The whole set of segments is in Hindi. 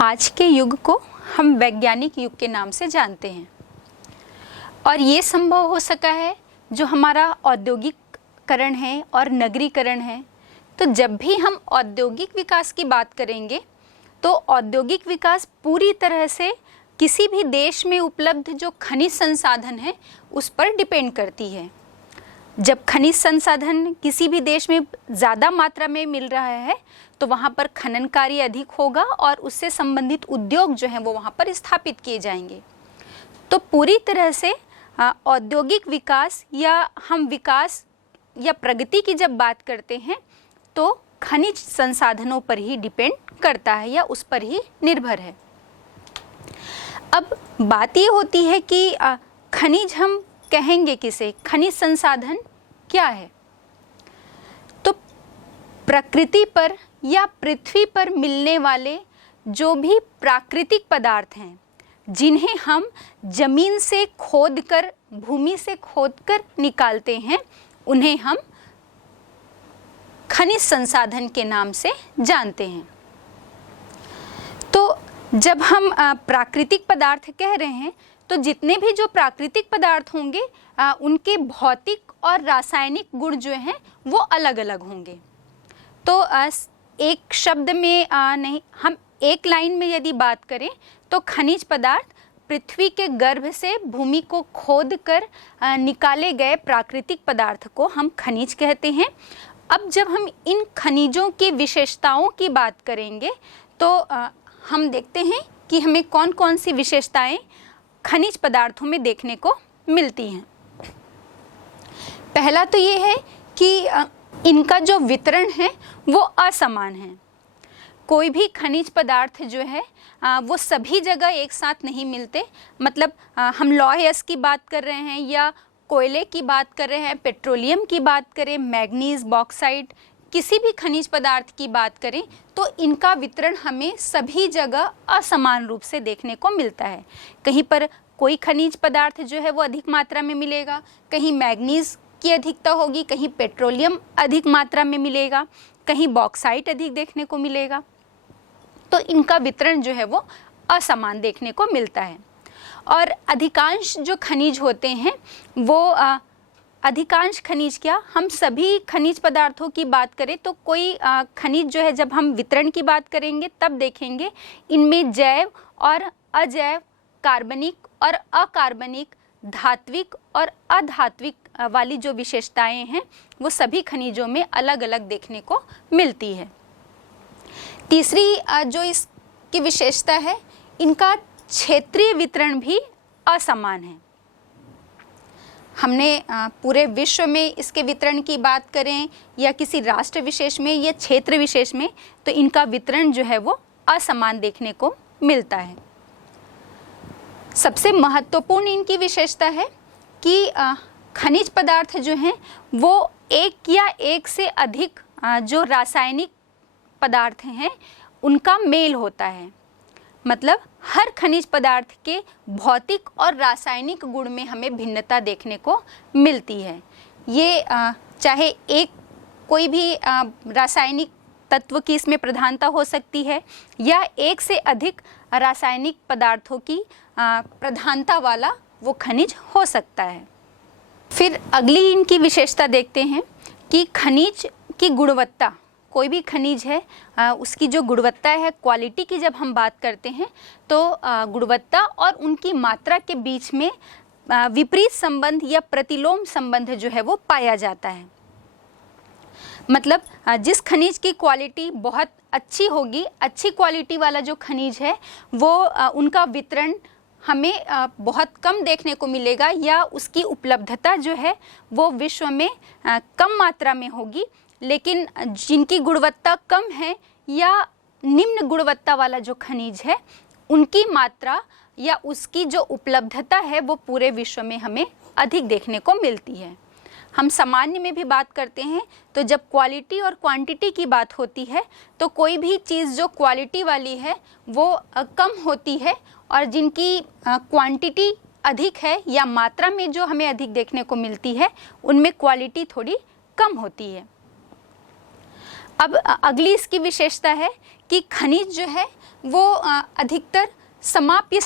आज के युग को हम वैज्ञानिक युग के नाम से जानते हैं और ये संभव हो सका है जो हमारा औद्योगिकरण है और नगरीकरण है। तो जब भी हम औद्योगिक विकास की बात करेंगे तो औद्योगिक विकास पूरी तरह से किसी भी देश में उपलब्ध जो खनिज संसाधन है उस पर डिपेंड करती है। जब खनिज संसाधन किसी भी देश में ज़्यादा मात्रा में मिल रहा है तो वहाँ पर खनन कार्य अधिक होगा और उससे संबंधित उद्योग जो हैं वो वहाँ पर स्थापित किए जाएंगे। तो पूरी तरह से औद्योगिक विकास या हम विकास या प्रगति की जब बात करते हैं तो खनिज संसाधनों पर ही डिपेंड करता है या उस पर ही निर्भर है। अब बात ये होती है कि खनिज हम कहेंगे किसे, खनिज संसाधन क्या है? तो प्रकृति पर या पृथ्वी पर मिलने वाले जो भी प्राकृतिक पदार्थ हैं जिन्हें हम जमीन से खोदकर, भूमि से खोदकर निकालते हैं, उन्हें हम खनिज संसाधन के नाम से जानते हैं। तो जब हम प्राकृतिक पदार्थ कह रहे हैं तो जितने भी जो प्राकृतिक पदार्थ होंगे उनके भौतिक और रासायनिक गुण जो हैं वो अलग अलग होंगे। तो एक शब्द में नहीं, हम एक लाइन में यदि बात करें तो खनिज पदार्थ पृथ्वी के गर्भ से भूमि को खोदकर निकाले गए प्राकृतिक पदार्थ को हम खनिज कहते हैं। अब जब हम इन खनिजों की विशेषताओं की बात करेंगे तो हम देखते हैं कि हमें कौन कौन सी विशेषताएं खनिज पदार्थों में देखने को मिलती हैं। पहला तो ये है कि इनका जो वितरण है वो असमान है। कोई भी खनिज पदार्थ जो है वो सभी जगह एक साथ नहीं मिलते। मतलब हम लौह अयस्क की बात कर रहे हैं या कोयले की बात कर रहे हैं, पेट्रोलियम की बात करें, मैग्नीज, बॉक्साइट, किसी भी खनिज पदार्थ की बात करें तो इनका वितरण हमें सभी जगह असमान रूप से देखने को मिलता है। कहीं पर कोई खनिज पदार्थ जो है वो अधिक मात्रा में मिलेगा, कहीं मैग्नीज की अधिकता होगी, कहीं पेट्रोलियम अधिक मात्रा में मिलेगा, कहीं बॉक्साइट अधिक देखने को मिलेगा। तो इनका वितरण जो है वो असमान देखने को मिलता है। और अधिकांश जो खनिज होते हैं वो अधिकांश खनिज क्या, हम सभी खनिज पदार्थों की बात करें तो कोई खनिज जो है जब हम वितरण की बात करेंगे तब देखेंगे इनमें जैव और अजैव, कार्बनिक और अकार्बनिक, धात्विक और अधात्विक वाली जो विशेषताएं हैं वो सभी खनिजों में अलग अलग देखने को मिलती है। तीसरी जो इसकी विशेषता है, इनका क्षेत्रीय वितरण भी असमान है। हमने पूरे विश्व में इसके वितरण की बात करें या किसी राष्ट्र विशेष में या क्षेत्र विशेष में तो इनका वितरण जो है वो असमान देखने को मिलता है। सबसे महत्वपूर्ण इनकी विशेषता है कि खनिज पदार्थ जो हैं वो एक या एक से अधिक जो रासायनिक पदार्थ हैं उनका मेल होता है। मतलब हर खनिज पदार्थ के भौतिक और रासायनिक गुण में हमें भिन्नता देखने को मिलती है। ये चाहे एक कोई भी रासायनिक तत्व की इसमें प्रधानता हो सकती है या एक से अधिक रासायनिक पदार्थों की प्रधानता वाला वो खनिज हो सकता है। फिर अगली इनकी विशेषता देखते हैं कि खनिज की गुणवत्ता, कोई भी खनिज है उसकी जो गुणवत्ता है, क्वालिटी की जब हम बात करते हैं तो गुणवत्ता और उनकी मात्रा के बीच में विपरीत संबंध या प्रतिलोम संबंध जो है वो पाया जाता है। मतलब जिस खनिज की क्वालिटी बहुत अच्छी होगी, अच्छी क्वालिटी वाला जो खनिज है वो उनका वितरण हमें बहुत कम देखने को मिलेगा या उसकी उपलब्धता जो है वो विश्व में कम मात्रा में होगी। लेकिन जिनकी गुणवत्ता कम है या निम्न गुणवत्ता वाला जो खनिज है उनकी मात्रा या उसकी जो उपलब्धता है वो पूरे विश्व में हमें अधिक देखने को मिलती है। हम सामान्य में भी बात करते हैं तो जब क्वालिटी और क्वांटिटी की बात होती है तो कोई भी चीज़ जो क्वालिटी वाली है वो कम होती है और जिनकी क्वांटिटी अधिक है या मात्रा में जो हमें अधिक देखने को मिलती है उनमें क्वालिटी थोड़ी कम होती है। अब अगली इसकी विशेषता है कि खनिज जो है वो अधिकतर समाप्य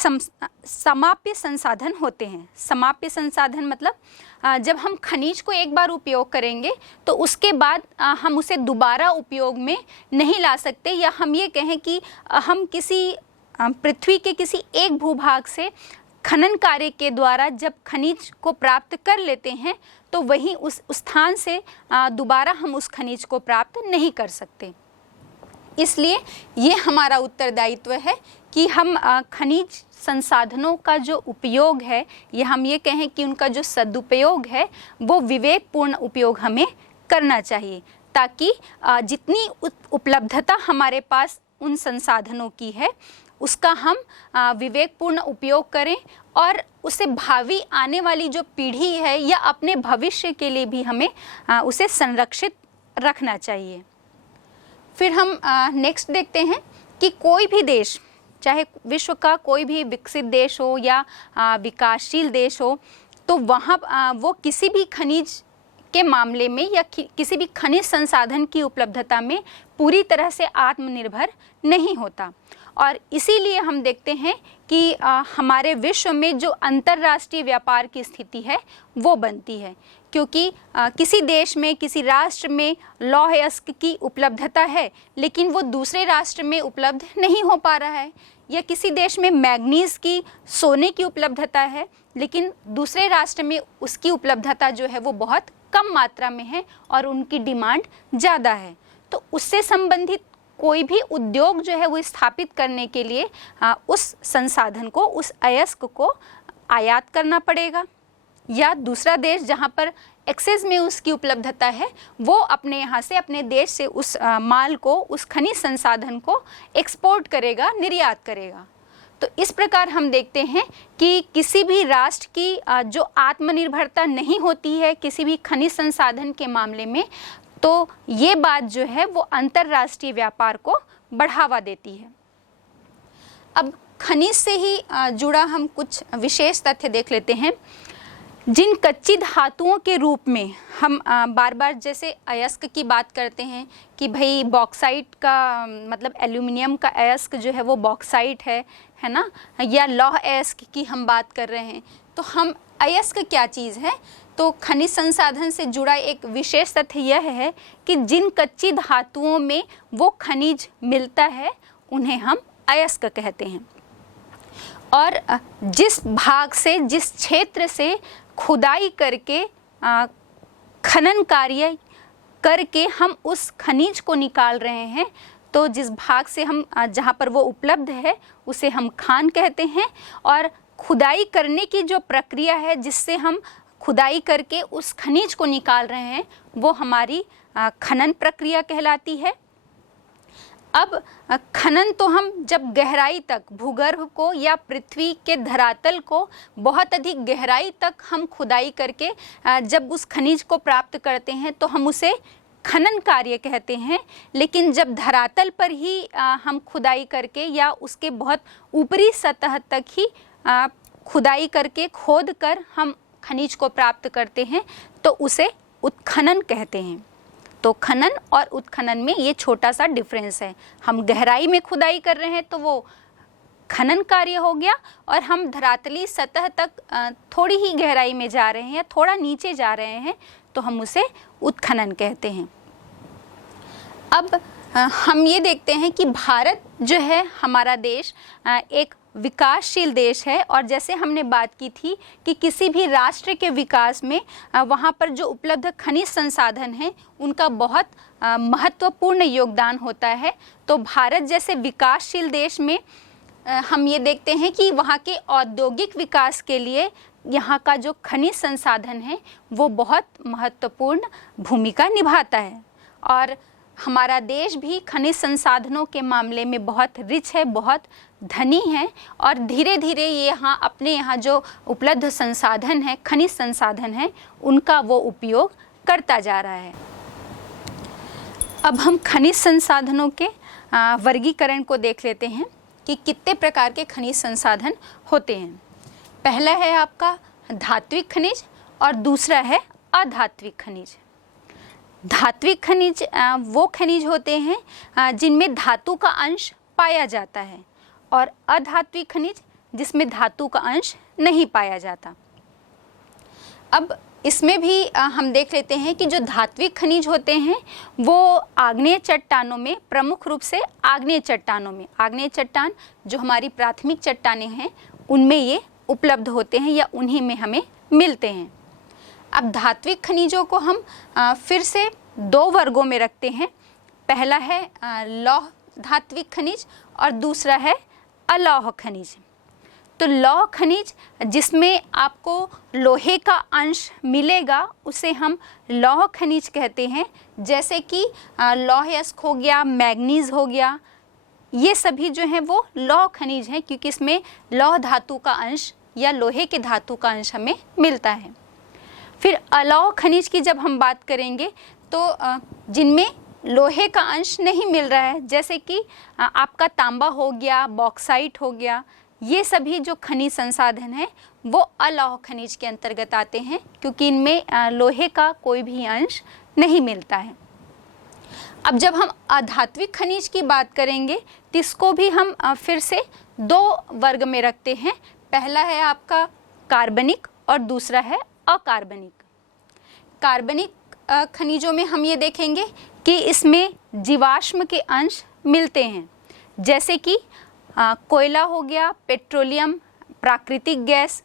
संसाधन होते हैं। समाप्य संसाधन मतलब जब हम खनिज को एक बार उपयोग करेंगे तो उसके बाद हम उसे दोबारा उपयोग में नहीं ला सकते, या हम ये कहें कि हम किसी पृथ्वी के किसी एक भूभाग से खनन कार्य के द्वारा जब खनिज को प्राप्त कर लेते हैं तो वहीं उस स्थान से दोबारा हम उस खनिज को प्राप्त नहीं कर सकते। इसलिए ये हमारा उत्तरदायित्व है कि हम खनिज संसाधनों का जो उपयोग है, या हम ये कहें कि उनका जो सदुपयोग है, वो विवेकपूर्ण उपयोग हमें करना चाहिए, ताकि जितनी उपलब्धता हमारे पास उन संसाधनों की है उसका हम विवेकपूर्ण उपयोग करें, और उसे भावी आने वाली जो पीढ़ी है या अपने भविष्य के लिए भी हमें उसे संरक्षित रखना चाहिए। फिर हम नेक्स्ट देखते हैं कि कोई भी देश, चाहे विश्व का कोई भी विकसित देश हो या विकासशील देश हो, तो वहाँ वो किसी भी खनिज के मामले में या किसी भी खनिज संसाधन की उपलब्धता में पूरी तरह से आत्मनिर्भर नहीं होता। और इसीलिए हम देखते हैं कि हमारे विश्व में जो अंतर्राष्ट्रीय व्यापार की स्थिति है वो बनती है, क्योंकि किसी देश में, किसी राष्ट्र में लौह अयस्क की उपलब्धता है लेकिन वो दूसरे राष्ट्र में उपलब्ध नहीं हो पा रहा है, या किसी देश में मैग्नीज की, सोने की उपलब्धता है लेकिन दूसरे राष्ट्र में उसकी उपलब्धता जो है वो बहुत कम मात्रा में है और उनकी डिमांड ज़्यादा है। तो उससे संबंधित कोई भी उद्योग जो है वो स्थापित करने के लिए उस संसाधन को, उस अयस्क को आयात करना पड़ेगा, या दूसरा देश जहाँ पर एक्सेस में उसकी उपलब्धता है वो अपने यहाँ से, अपने देश से उस माल को, उस खनिज संसाधन को एक्सपोर्ट करेगा, निर्यात करेगा। तो इस प्रकार हम देखते हैं कि किसी भी राष्ट्र की जो आत्मनिर्भरता नहीं होती है किसी भी खनिज संसाधन के मामले में, तो ये बात जो है वो अंतर्राष्ट्रीय व्यापार को बढ़ावा देती है। अब खनिज से ही जुड़ा हम कुछ विशेष तथ्य देख लेते हैं। जिन कच्ची धातुओं के रूप में हम बार बार जैसे अयस्क की बात करते हैं कि भाई बॉक्साइट का मतलब एल्यूमिनियम का अयस्क जो है वो बॉक्साइट है ना, या लौह अयस्क की हम बात कर रहे हैं, तो हम अयस्क क्या चीज़ है? तो खनिज संसाधन से जुड़ा एक विशेष तथ्य यह है कि जिन कच्ची धातुओं में वो खनिज मिलता है उन्हें हम अयस्क कहते हैं। और जिस भाग से, जिस क्षेत्र से खुदाई करके खनन कार्य करके हम उस खनिज को निकाल रहे हैं, तो जिस भाग से हम जहाँ पर वो उपलब्ध है उसे हम खान कहते हैं। और खुदाई करने की जो प्रक्रिया है जिससे हम खुदाई करके उस खनिज को निकाल रहे हैं वो हमारी खनन प्रक्रिया कहलाती है। अब खनन तो हम जब गहराई तक, भूगर्भ को या पृथ्वी के धरातल को बहुत अधिक गहराई तक हम खुदाई करके जब उस खनिज को प्राप्त करते हैं तो हम उसे खनन कार्य कहते हैं। लेकिन जब धरातल पर ही हम खुदाई करके या उसके बहुत ऊपरी सतह तक ही खुदाई करके, खोद कर हम खनिज को प्राप्त करते हैं तो उसे उत्खनन कहते हैं। तो खनन और उत्खनन में ये छोटा सा डिफरेंस है। हम गहराई में खुदाई कर रहे हैं तो वो खनन कार्य हो गया, और हम धरातली सतह तक थोड़ी ही गहराई में जा रहे हैं, थोड़ा नीचे जा रहे हैं, तो हम उसे उत्खनन कहते हैं। अब हम ये देखते हैं कि भारत जो है, हमारा देश एक विकासशील देश है, और जैसे हमने बात की थी कि किसी भी राष्ट्र के विकास में वहाँ पर जो उपलब्ध खनिज संसाधन हैं उनका बहुत महत्वपूर्ण योगदान होता है। तो भारत जैसे विकासशील देश में हम ये देखते हैं कि वहाँ के औद्योगिक विकास के लिए यहाँ का जो खनिज संसाधन है वो बहुत महत्वपूर्ण भूमिका निभाता है। और हमारा देश भी खनिज संसाधनों के मामले में बहुत रिच है, बहुत धनी है, और धीरे धीरे ये अपने यहाँ जो उपलब्ध संसाधन है, खनिज संसाधन है, उनका वो उपयोग करता जा रहा है। अब हम खनिज संसाधनों के वर्गीकरण को देख लेते हैं कि कितने प्रकार के खनिज संसाधन होते हैं। पहला है आपका धात्विक खनिज और दूसरा है अधात्विक खनिज। धात्विक खनिज वो खनिज होते हैं जिनमें धातु का अंश पाया जाता है, और अधात्विक खनिज जिसमें धातु का अंश नहीं पाया जाता। अब इसमें भी हम देख लेते हैं कि जो धात्विक खनिज होते हैं वो आग्नेय चट्टानों में, प्रमुख रूप से आग्नेय चट्टानों में, आग्नेय चट्टान जो हमारी प्राथमिक चट्टानें हैं उनमें ये उपलब्ध होते हैं या उन्हीं में हमें मिलते हैं। अब धात्विक खनिजों को हम फिर से दो वर्गों में रखते हैं। पहला है लौह धात्विक खनिज और दूसरा है अलौह खनिज। तो लौह खनिज जिसमें आपको लोहे का अंश मिलेगा उसे हम लौह खनिज कहते हैं, जैसे कि लौह यस्क हो गया, मैग्नीज हो गया, ये सभी जो हैं वो लौह खनिज हैं क्योंकि इसमें लौह धातु का अंश या लोहे के धातु का अंश हमें मिलता है। फिर अलौह खनिज की जब हम बात करेंगे तो जिनमें लोहे का अंश नहीं मिल रहा है, जैसे कि आपका तांबा हो गया, बॉक्साइट हो गया, ये सभी जो खनिज संसाधन हैं वो अलौह खनिज के अंतर्गत आते हैं क्योंकि इनमें लोहे का कोई भी अंश नहीं मिलता है। अब जब हम अधात्विक खनिज की बात करेंगे तो इसको भी हम फिर से दो वर्ग में रखते हैं। पहला है आपका कार्बनिक और दूसरा है अकार्बनिक। कार्बनिक खनिजों में हम ये देखेंगे कि इसमें जीवाश्म के अंश मिलते हैं, जैसे कि कोयला हो गया, पेट्रोलियम, प्राकृतिक गैस,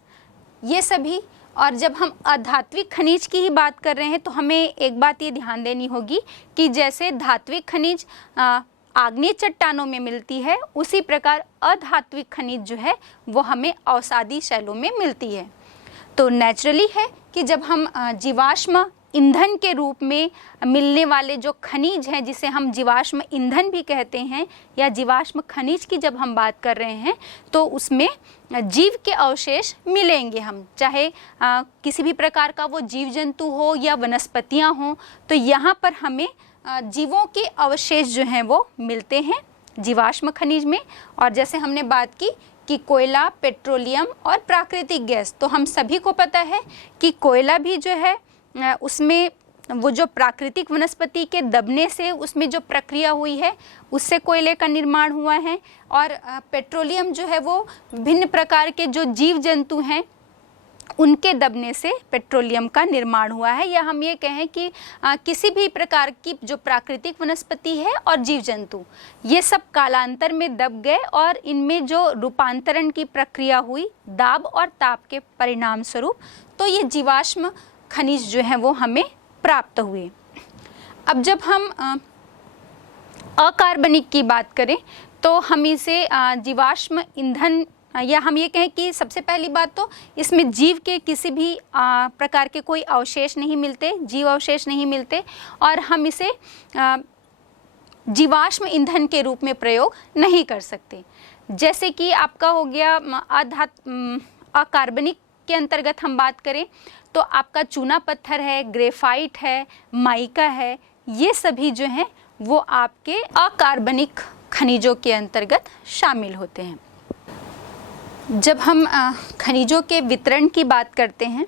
ये सभी। और जब हम अधात्विक खनिज की ही बात कर रहे हैं तो हमें एक बात ये ध्यान देनी होगी कि जैसे धात्विक खनिज आग्नेय चट्टानों में मिलती है, उसी प्रकार अधात्विक खनिज जो है वो हमें अवसादी शैलों में मिलती है। तो नेचुरली है कि जब हम जीवाश्म ईंधन के रूप में मिलने वाले जो खनिज हैं, जिसे हम जीवाश्म ईंधन भी कहते हैं या जीवाश्म खनिज की जब हम बात कर रहे हैं, तो उसमें जीव के अवशेष मिलेंगे हम, चाहे किसी भी प्रकार का वो जीव जंतु हो या वनस्पतियां हों, तो यहाँ पर हमें जीवों के अवशेष जो हैं वो मिलते हैं जीवाश्म खनिज में। और जैसे हमने बात की कि कोयला, पेट्रोलियम और प्राकृतिक गैस, तो हम सभी को पता है कि कोयला भी जो है उसमें वो जो प्राकृतिक वनस्पति के दबने से उसमें जो प्रक्रिया हुई है उससे कोयले का निर्माण हुआ है, और पेट्रोलियम जो है वो विभिन्न प्रकार के जो जीव जंतु हैं उनके दबने से पेट्रोलियम का निर्माण हुआ है। या हम ये कहें कि किसी भी प्रकार की जो प्राकृतिक वनस्पति है और जीव जंतु, ये सब कालांतर में दब गए और इनमें जो रूपांतरण की प्रक्रिया हुई दाब और ताप के परिणाम स्वरूप, तो ये जीवाश्म खनिज जो है वो हमें प्राप्त हुए। अब जब हम अकार्बनिक की बात करें तो हम इसे जीवाश्म ईंधन, या हम ये कहें कि सबसे पहली बात तो इसमें जीव के किसी भी प्रकार के कोई अवशेष नहीं मिलते, जीव अवशेष नहीं मिलते, और हम इसे जीवाश्म ईंधन के रूप में प्रयोग नहीं कर सकते। जैसे कि आपका हो गया अकार्बनिक के अंतर्गत हम बात करें तो आपका चूना पत्थर है, ग्रेफाइट है, माइका है, ये सभी जो हैं वो आपके अकार्बनिक खनिजों के अंतर्गत शामिल होते हैं। जब हम खनिजों के वितरण की बात करते हैं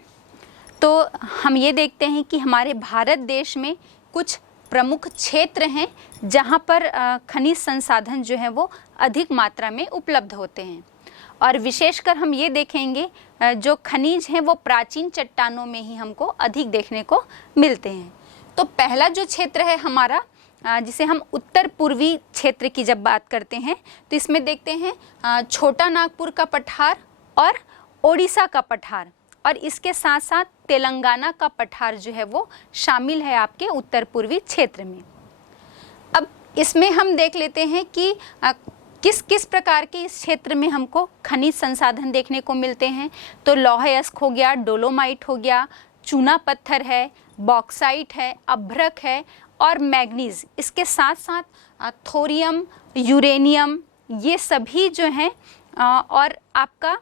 तो हम ये देखते हैं कि हमारे भारत देश में कुछ प्रमुख क्षेत्र हैं जहाँ पर खनिज संसाधन जो है वो अधिक मात्रा में उपलब्ध होते हैं, और विशेषकर हम ये देखेंगे जो खनिज हैं वो प्राचीन चट्टानों में ही हमको अधिक देखने को मिलते हैं। तो पहला जो क्षेत्र है हमारा, जिसे हम उत्तर पूर्वी क्षेत्र की जब बात करते हैं तो इसमें देखते हैं छोटा नागपुर का पठार और ओडिशा का पठार, और इसके साथ साथ तेलंगाना का पठार जो है वो शामिल है आपके उत्तर पूर्वी क्षेत्र में। अब इसमें हम देख लेते हैं कि किस किस प्रकार के इस क्षेत्र में हमको खनिज संसाधन देखने को मिलते हैं। तो लौह यस्क हो गया, डोलोमाइट हो गया, चूना पत्थर है, बॉक्साइट है, अभ्रक है और मैग्नीज, इसके साथ साथ थोरियम, यूरेनियम, ये सभी जो हैं, और आपका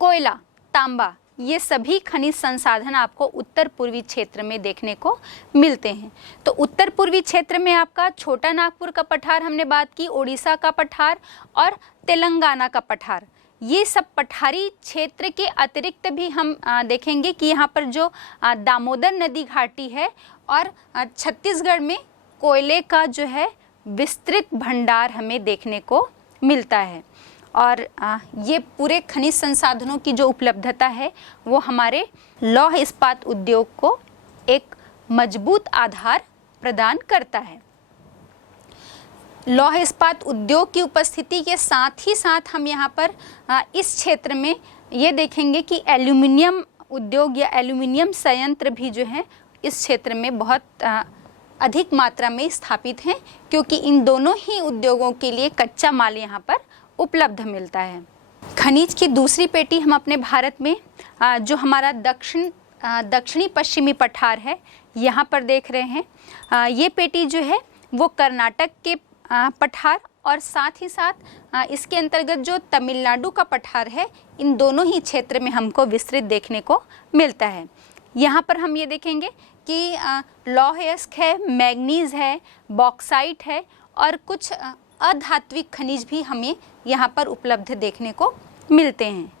कोयला, तांबा, ये सभी खनिज संसाधन आपको उत्तर पूर्वी क्षेत्र में देखने को मिलते हैं। तो उत्तर पूर्वी क्षेत्र में आपका छोटा नागपुर का पठार हमने बात की, ओडिशा का पठार और तेलंगाना का पठार, ये सब पठारी क्षेत्र के अतिरिक्त भी हम देखेंगे कि यहाँ पर जो दामोदर नदी घाटी है और छत्तीसगढ़ में कोयले का जो है विस्तृत भंडार हमें देखने को मिलता है। और ये पूरे खनिज संसाधनों की जो उपलब्धता है वो हमारे लौह इस्पात उद्योग को एक मजबूत आधार प्रदान करता है। लौह इस्पात उद्योग की उपस्थिति के साथ ही साथ हम यहाँ पर इस क्षेत्र में ये देखेंगे कि एल्यूमिनियम उद्योग या एल्यूमिनियम संयंत्र भी जो है इस क्षेत्र में बहुत अधिक मात्रा में स्थापित हैं, क्योंकि इन दोनों ही उद्योगों के लिए कच्चा माल यहाँ पर उपलब्ध मिलता है। खनिज की दूसरी पेटी हम अपने भारत में जो हमारा दक्षिणी पश्चिमी पठार है यहाँ पर देख रहे हैं। ये पेटी जो है वो कर्नाटक के पठार और साथ ही साथ इसके अंतर्गत जो तमिलनाडु का पठार है, इन दोनों ही क्षेत्र में हमको विस्तृत देखने को मिलता है। यहाँ पर हम ये देखेंगे कि लौह अयस्क है, मैग्नीज है, बॉक्साइट है और कुछ अधात्विक खनिज भी हमें यहाँ पर उपलब्ध देखने को मिलते हैं।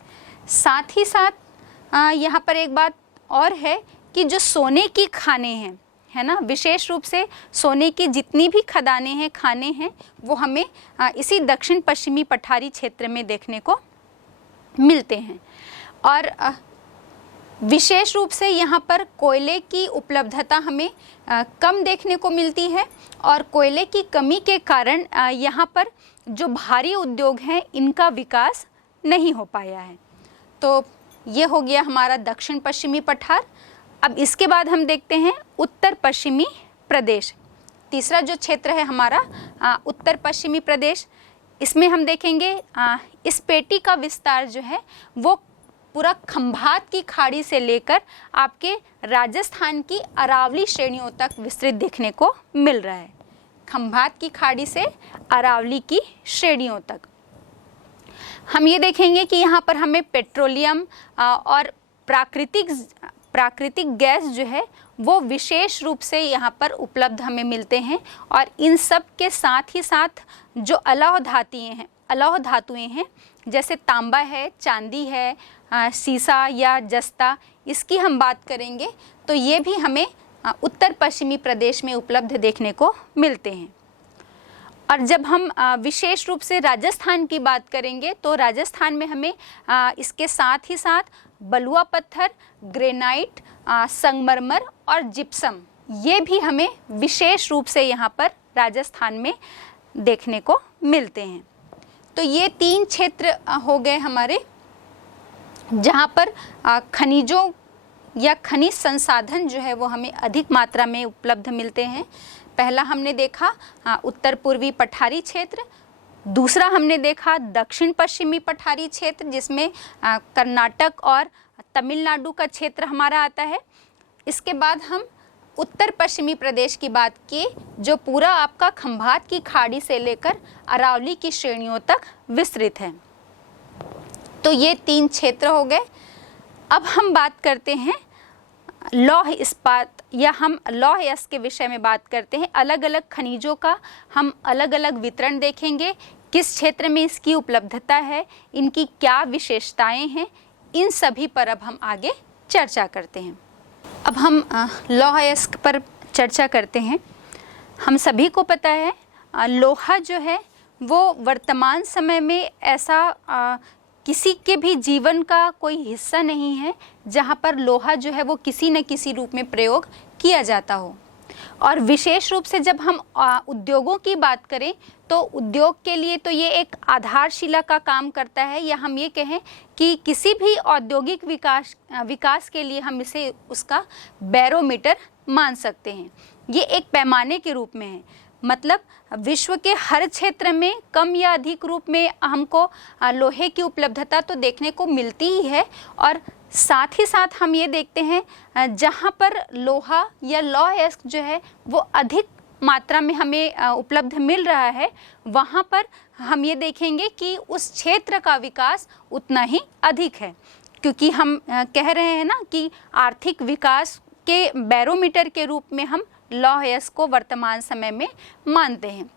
साथ ही साथ यहाँ पर एक बात और है कि जो सोने की खानें हैं, है ना, विशेष रूप से सोने की जितनी भी खदानें हैं, खाने हैं, वो हमें इसी दक्षिण पश्चिमी पठारी क्षेत्र में देखने को मिलते हैं। और विशेष रूप से यहाँ पर कोयले की उपलब्धता हमें कम देखने को मिलती है और कोयले की कमी के कारण यहाँ पर जो भारी उद्योग हैं इनका विकास नहीं हो पाया है। तो ये हो गया हमारा दक्षिण पश्चिमी पठार। अब इसके बाद हम देखते हैं उत्तर पश्चिमी प्रदेश। तीसरा जो क्षेत्र है हमारा उत्तर पश्चिमी प्रदेश, इसमें हम देखेंगे इस पेटी का विस्तार जो है वो पूरा खंभात की खाड़ी से लेकर आपके राजस्थान की अरावली श्रेणियों तक विस्तृत देखने को मिल रहा है। खंभात की खाड़ी से अरावली की श्रेणियों तक हम ये देखेंगे कि यहाँ पर हमें पेट्रोलियम और प्राकृतिक गैस जो है वो विशेष रूप से यहाँ पर उपलब्ध हमें मिलते हैं। और इन सब के साथ ही साथ जो अलौह धातुएं हैं जैसे तांबा है, चांदी है, सीसा या जस्ता, इसकी हम बात करेंगे तो ये भी हमें उत्तर पश्चिमी प्रदेश में उपलब्ध देखने को मिलते हैं। और जब हम विशेष रूप से राजस्थान की बात करेंगे तो राजस्थान में हमें इसके साथ ही साथ बलुआ पत्थर, ग्रेनाइट, संगमरमर और जिप्सम, ये भी हमें विशेष रूप से यहाँ पर राजस्थान में देखने को मिलते हैं। तो ये तीन क्षेत्र हो गए हमारे जहाँ पर खनिजों या खनिज संसाधन जो है वो हमें अधिक मात्रा में उपलब्ध मिलते हैं। पहला हमने देखा उत्तर पूर्वी पठारी क्षेत्र, दूसरा हमने देखा दक्षिण पश्चिमी पठारी क्षेत्र जिसमें कर्नाटक और तमिलनाडु का क्षेत्र हमारा आता है। इसके बाद हम उत्तर पश्चिमी प्रदेश की बात की जो पूरा आपका खंभात की खाड़ी से लेकर अरावली की श्रेणियों तक विस्तृत है। तो ये तीन क्षेत्र हो गए। अब हम बात करते हैं लौह इस्पात या हम लौह अयस्क के विषय में बात करते हैं। अलग अलग खनिजों का हम अलग अलग वितरण देखेंगे, किस क्षेत्र में इसकी उपलब्धता है, इनकी क्या विशेषताएं हैं, इन सभी पर अब हम आगे चर्चा करते हैं। अब हम लौह अयस्क पर चर्चा करते हैं। हम सभी को पता है लोहा जो है वो वर्तमान समय में ऐसा किसी के भी जीवन का कोई हिस्सा नहीं है जहाँ पर लोहा जो है वो किसी न किसी रूप में प्रयोग किया जाता हो। और विशेष रूप से जब हम उद्योगों की बात करें तो उद्योग के लिए तो ये एक आधारशिला का काम करता है, या हम ये कहें कि किसी भी औद्योगिक विकास के लिए हम इसे उसका बैरोमीटर मान सकते हैं। ये एक पैमाने के रूप में है, मतलब विश्व के हर क्षेत्र में कम या अधिक रूप में हमको लोहे की उपलब्धता तो देखने को मिलती ही है। और साथ ही साथ हम ये देखते हैं जहाँ पर लोहा या लौह अयस्क जो है वो अधिक मात्रा में हमें उपलब्ध मिल रहा है, वहाँ पर हम ये देखेंगे कि उस क्षेत्र का विकास उतना ही अधिक है, क्योंकि हम कह रहे हैं ना कि आर्थिक विकास के बैरोमीटर के रूप में हम लौह अयस्क को वर्तमान समय में मानते हैं।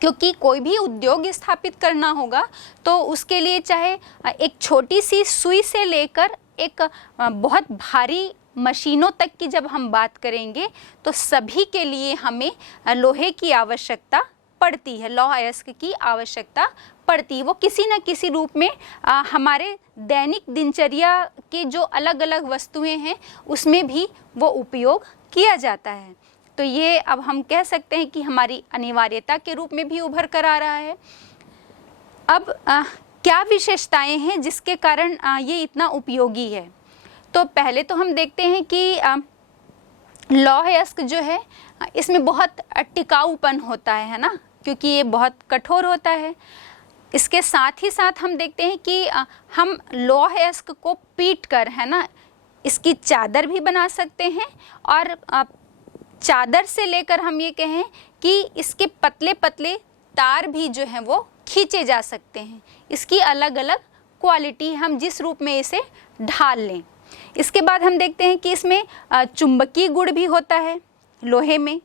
क्योंकि कोई भी उद्योग स्थापित करना होगा तो उसके लिए चाहे एक छोटी सी सुई से लेकर एक बहुत भारी मशीनों तक की जब हम बात करेंगे तो सभी के लिए हमें लोहे की आवश्यकता पड़ती है, लौह अयस्क की आवश्यकता पड़ती है। वो किसी न किसी रूप में हमारे दैनिक दिनचर्या के जो अलग अलग वस्तुएं हैं उसमें भी वो उपयोग किया जाता है। तो ये अब हम कह सकते हैं कि हमारी अनिवार्यता के रूप में भी उभर कर आ रहा है। अब क्या विशेषताएं हैं जिसके कारण ये इतना उपयोगी है? तो पहले तो हम देखते हैं कि लौह अयस्क जो है इसमें बहुत टिकाऊपन होता है ना, क्योंकि ये बहुत कठोर होता है। इसके साथ ही साथ हम देखते हैं कि हम लौह अयस्क को पीट कर, है ना, इसकी चादर भी बना सकते हैं और चादर से लेकर हम ये कहें कि इसके पतले पतले तार भी जो हैं वो खींचे जा सकते हैं। इसकी अलग अलग क्वालिटी, हम जिस रूप में इसे ढाल लें। इसके बाद हम देखते हैं कि इसमें चुंबकीय गुण भी होता है लोहे में,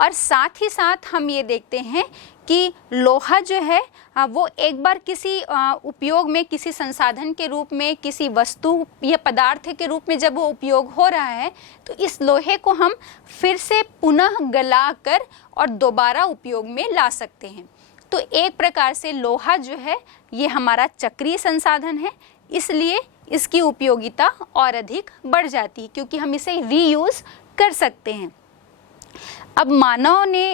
और साथ ही साथ हम ये देखते हैं कि लोहा जो है वो एक बार किसी उपयोग में, किसी संसाधन के रूप में, किसी वस्तु या पदार्थ के रूप में जब वो उपयोग हो रहा है तो इस लोहे को हम फिर से पुनः गलाकर और दोबारा उपयोग में ला सकते हैं। तो एक प्रकार से लोहा जो है ये हमारा चक्रीय संसाधन है, इसलिए इसकी उपयोगिता और अधिक बढ़ जाती है क्योंकि हम इसे रीयूज़ कर सकते हैं। अब मानव ने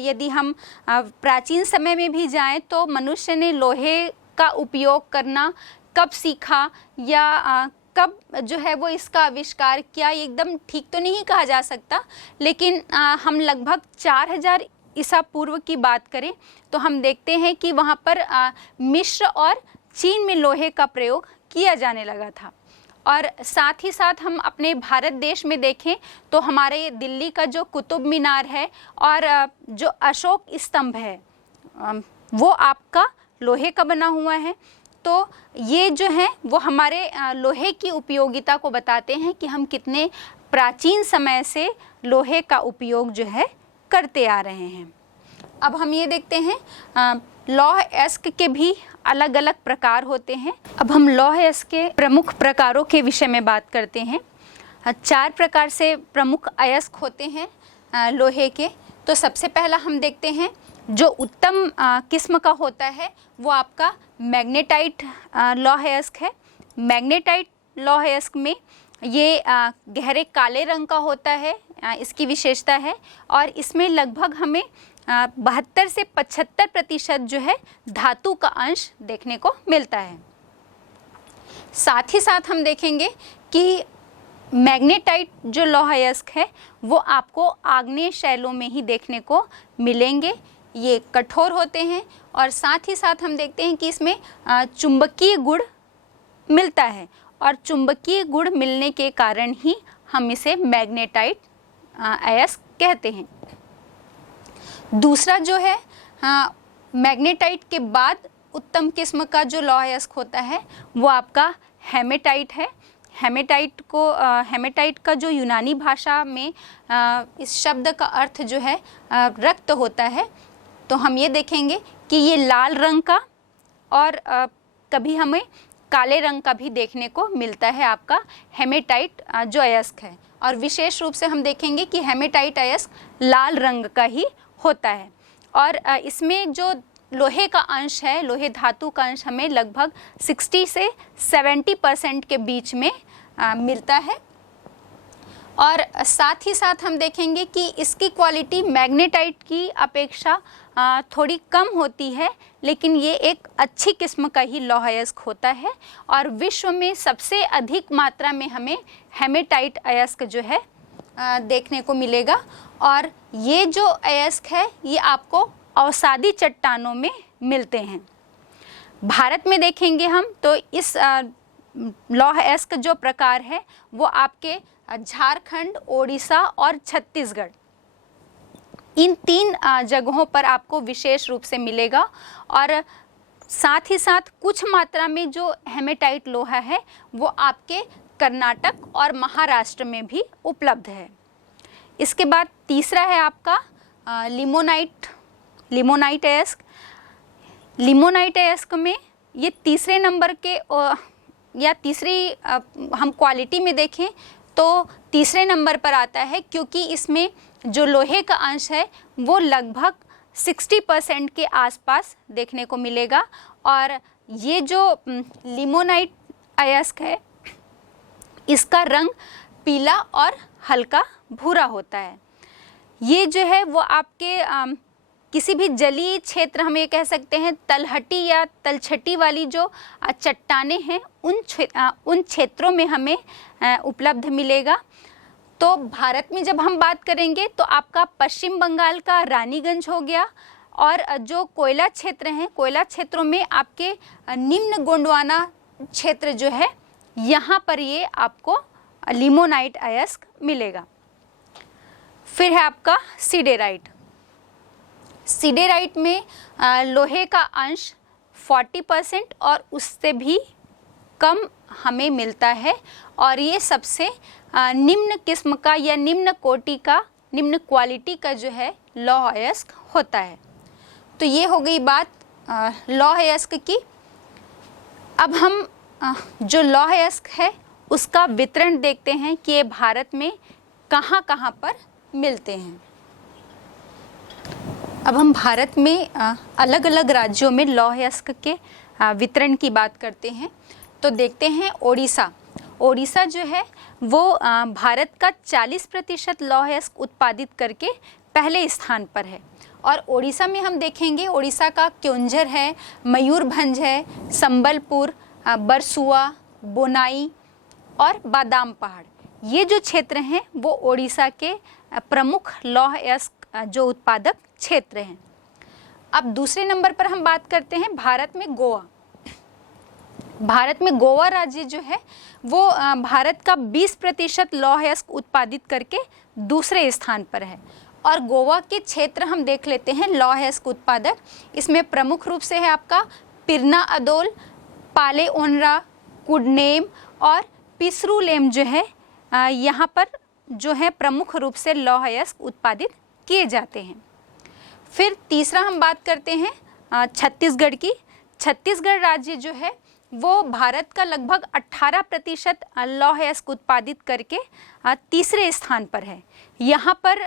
यदि हम प्राचीन समय में भी जाएं तो मनुष्य ने लोहे का उपयोग करना कब सीखा या कब जो है वो इसका आविष्कार किया, एकदम ठीक तो नहीं कहा जा सकता, लेकिन हम लगभग 4000 ईसा पूर्व की बात करें तो हम देखते हैं कि वहाँ पर मिस्र और चीन में लोहे का प्रयोग किया जाने लगा था। और साथ ही साथ हम अपने भारत देश में देखें तो हमारे दिल्ली का जो कुतुब मीनार है और जो अशोक स्तंभ है वो आपका लोहे का बना हुआ है। तो ये जो है वो हमारे लोहे की उपयोगिता को बताते हैं कि हम कितने प्राचीन समय से लोहे का उपयोग जो है करते आ रहे हैं। अब हम ये देखते हैं लौह अयस्क के भी अलग अलग प्रकार होते हैं। अब हम लौह अयस्क के प्रमुख प्रकारों के विषय में बात करते हैं। 4 प्रकार से प्रमुख अयस्क होते हैं लोहे के। तो सबसे पहला हम देखते हैं जो उत्तम किस्म का होता है वो आपका मैग्नेटाइट लौह अयस्क है। मैग्नेटाइट लौह अयस्क में ये गहरे काले रंग का होता है, इसकी विशेषता है, और इसमें लगभग हमें 72 से 75% जो है धातु का अंश देखने को मिलता है। साथ ही साथ हम देखेंगे कि मैग्नेटाइट जो लौह अयस्क है वो आपको आग्नेय शैलों में ही देखने को मिलेंगे। ये कठोर होते हैं और साथ ही साथ हम देखते हैं कि इसमें चुंबकीय गुण मिलता है और चुंबकीय गुण मिलने के कारण ही हम इसे मैग्नेटाइट अयस्क कहते हैं। दूसरा जो है मैग्नेटाइट के बाद उत्तम किस्म का जो लौह अयस्क होता है वो आपका हेमेटाइट है। हेमेटाइट का जो यूनानी भाषा में इस शब्द का अर्थ जो है रक्त होता है। तो हम ये देखेंगे कि ये लाल रंग का और कभी हमें काले रंग का भी देखने को मिलता है आपका हेमेटाइट जो अयस्क है, और विशेष रूप से हम देखेंगे कि हेमेटाइट अयस्क लाल रंग का ही होता है। और इसमें जो लोहे का अंश है, लोहे धातु का अंश हमें लगभग 60 से 70% के बीच में मिलता है। और साथ ही साथ हम देखेंगे कि इसकी क्वालिटी मैग्नेटाइट की अपेक्षा थोड़ी कम होती है, लेकिन ये एक अच्छी किस्म का ही लौह अयस्क होता है और विश्व में सबसे अधिक मात्रा में हमें हेमेटाइट अयस्क जो है देखने को मिलेगा। और ये जो अयस्क है ये आपको अवसादी चट्टानों में मिलते हैं। भारत में देखेंगे हम तो इस लौह अयस्क जो प्रकार है वो आपके झारखंड, ओडिशा और छत्तीसगढ़, इन 3 जगहों पर आपको विशेष रूप से मिलेगा। और साथ ही साथ कुछ मात्रा में जो हेमेटाइट लोहा है वो आपके कर्नाटक और महाराष्ट्र में भी उपलब्ध है। इसके बाद तीसरा है आपका लिमोनाइट लिमोनाइट अयस्क। लिमोनाइट अयस्क में ये तीसरे नंबर के या तीसरी हम क्वालिटी में देखें तो तीसरे नंबर पर आता है, क्योंकि इसमें जो लोहे का अंश है वो लगभग 60% के आसपास देखने को मिलेगा। और ये जो लिमोनाइट अयस्क है इसका रंग पीला और हल्का भूरा होता है। ये जो है वो आपके किसी भी जलीय क्षेत्र, हम ये कह सकते हैं तलहटी या तलछटी वाली जो चट्टानें हैं उन क्षेत्रों में हमें उपलब्ध मिलेगा। तो भारत में जब हम बात करेंगे तो आपका पश्चिम बंगाल का रानीगंज हो गया, और जो कोयला क्षेत्र हैं, कोयला क्षेत्रों में आपके निम्न गोंडवाना क्षेत्र जो है यहाँ पर ये आपको लिमोनाइट अयस्क मिलेगा। फिर है आपका सीडेराइट। सीडेराइट में लोहे का अंश 40% और उससे भी कम हमें मिलता है, और ये सबसे निम्न किस्म का या निम्न कोटि का, निम्न क्वालिटी का जो है लौह अयस्क होता है। तो ये हो गई बात लौह अयस्क की। अब हम जो लौह अयस्क है उसका वितरण देखते हैं कि ये भारत में कहाँ कहाँ पर मिलते हैं। अब हम भारत में अलग अलग राज्यों में लौह अयस्क के वितरण की बात करते हैं। तो देखते हैं ओडिशा। ओडिशा जो है वो भारत का 40% लौह अयस्क उत्पादित करके पहले स्थान पर है। और ओडिशा में हम देखेंगे, ओडिशा का क्योंझर है, मयूरभंज है, संबलपुर, बरसुआ, बोनाई और बादाम पहाड़, ये जो क्षेत्र हैं वो ओडिशा के प्रमुख लौह अयस्क जो उत्पादक क्षेत्र हैं। अब दूसरे नंबर पर हम बात करते हैं भारत में गोवा। भारत में गोवा राज्य जो है वो भारत का 20% लौह अयस्क उत्पादित करके दूसरे स्थान पर है। और गोवा के क्षेत्र हम देख लेते हैं लौह अयस्क उत्पादक। इसमें प्रमुख रूप से है आपका पिरना अदोल, पाले ओनरा, कुडनेम और पिसरूलेम जो है यहाँ पर जो है प्रमुख रूप से लौह अयस्क उत्पादित किए जाते हैं। फिर तीसरा हम बात करते हैं छत्तीसगढ़ की। छत्तीसगढ़ राज्य जो है वो भारत का लगभग 18% लौह अयस्क उत्पादित करके तीसरे स्थान पर है। यहाँ पर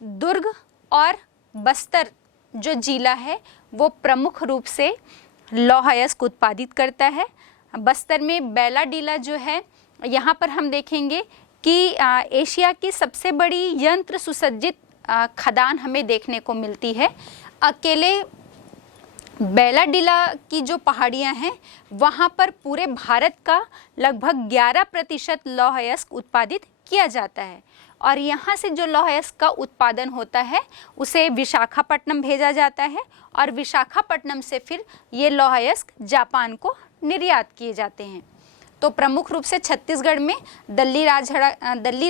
दुर्ग और बस्तर जो जिला है वो प्रमुख रूप से लौह अयस्क उत्पादित करता है। बस्तर में बैलाडीला जो है, यहाँ पर हम देखेंगे कि एशिया की सबसे बड़ी यंत्र सुसज्जित खदान हमें देखने को मिलती है। अकेले बैलाडीला की जो पहाड़ियाँ हैं वहाँ पर पूरे भारत का लगभग 11% लौह अयस्क उत्पादित किया जाता है। और यहाँ से जो लौह अयस्क का उत्पादन होता है उसे विशाखापट्टनम भेजा जाता है, और विशाखापट्टनम से फिर ये लौह अयस्क जापान को निर्यात किए जाते हैं। तो प्रमुख रूप से छत्तीसगढ़ में दल्ली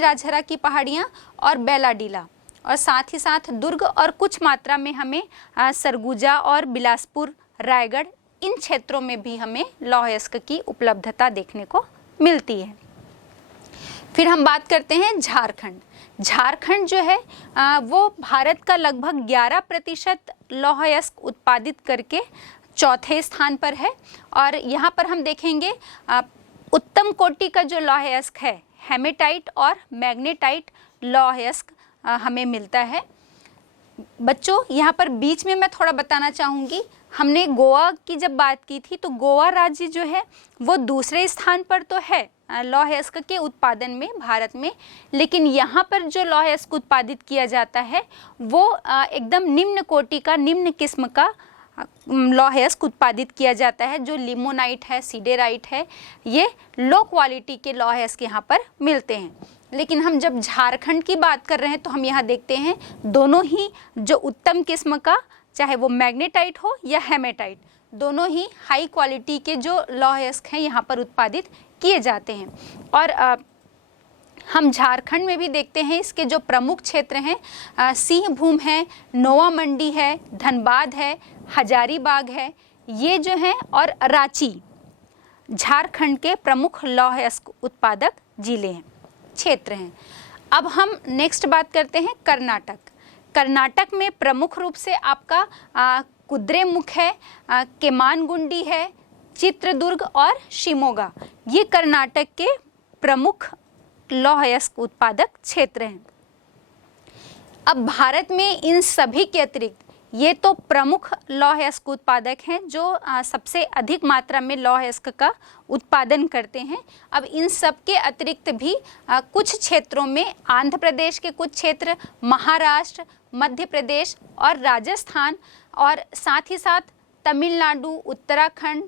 राजहरा की पहाड़ियाँ और बैलाडीला, और साथ ही साथ दुर्ग, और कुछ मात्रा में हमें सरगुजा और बिलासपुर, रायगढ़, इन क्षेत्रों में भी हमें लौह अयस्क की उपलब्धता देखने को मिलती है। फिर हम बात करते हैं झारखंड। झारखंड जो है वो भारत का लगभग 11% लौह अयस्क उत्पादित करके चौथे स्थान पर है। और यहाँ पर हम देखेंगे उत्तम कोटि का जो लौह अयस्क है, हेमेटाइट और मैग्नेटाइट लौह अयस्क हमें मिलता है। बच्चों यहाँ पर बीच में मैं थोड़ा बताना चाहूँगी, हमने गोवा की जब बात की थी तो गोवा राज्य जो है वो दूसरे स्थान पर तो है लौह अयस्क के उत्पादन में भारत में, लेकिन यहाँ पर जो लौह अयस्क उत्पादित किया जाता है वो एकदम निम्न कोटि का, निम्न किस्म का लौह अयस्क उत्पादित किया जाता है। जो लिमोनाइट है, सीडेराइट है, ये लो क्वालिटी के लौह अयस्क यहाँ पर मिलते हैं। लेकिन हम जब झारखंड की बात कर रहे हैं तो हम यहाँ देखते हैं दोनों ही जो उत्तम किस्म का, चाहे वो मैग्नेटाइट हो या हेमेटाइट, दोनों ही हाई क्वालिटी के जो लौह अयस्क हैं यहाँ पर उत्पादित किए जाते हैं। और हम झारखंड में भी देखते हैं इसके जो प्रमुख क्षेत्र हैं सिंहभूम है, नोवा मंडी है, धनबाद है, हजारीबाग है, ये जो हैं, और रांची झारखंड के प्रमुख लौह अयस्क उत्पादक जिले हैं, क्षेत्र हैं। अब हम नेक्स्ट बात करते हैं कर्नाटक। कर्नाटक में प्रमुख रूप से आपका कुद्रेमुख है, केमानगुंडी है, चित्रदुर्ग और शिमोगा, ये कर्नाटक के प्रमुख लौह अयस्क उत्पादक क्षेत्र हैं। अब भारत में इन सभी के अतिरिक्त ये तो प्रमुख लौह अयस्क उत्पादक हैं जो सबसे अधिक मात्रा में लौह अयस्क का उत्पादन करते हैं। अब इन सब के अतिरिक्त भी कुछ क्षेत्रों में आंध्र प्रदेश के कुछ क्षेत्र, महाराष्ट्र, मध्य प्रदेश और राजस्थान और साथ ही साथ तमिलनाडु, उत्तराखंड,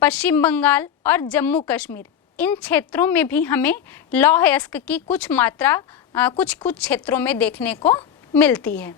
पश्चिम बंगाल और जम्मू कश्मीर, इन क्षेत्रों में भी हमें लौह अयस्क की कुछ मात्रा कुछ क्षेत्रों में देखने को मिलती है।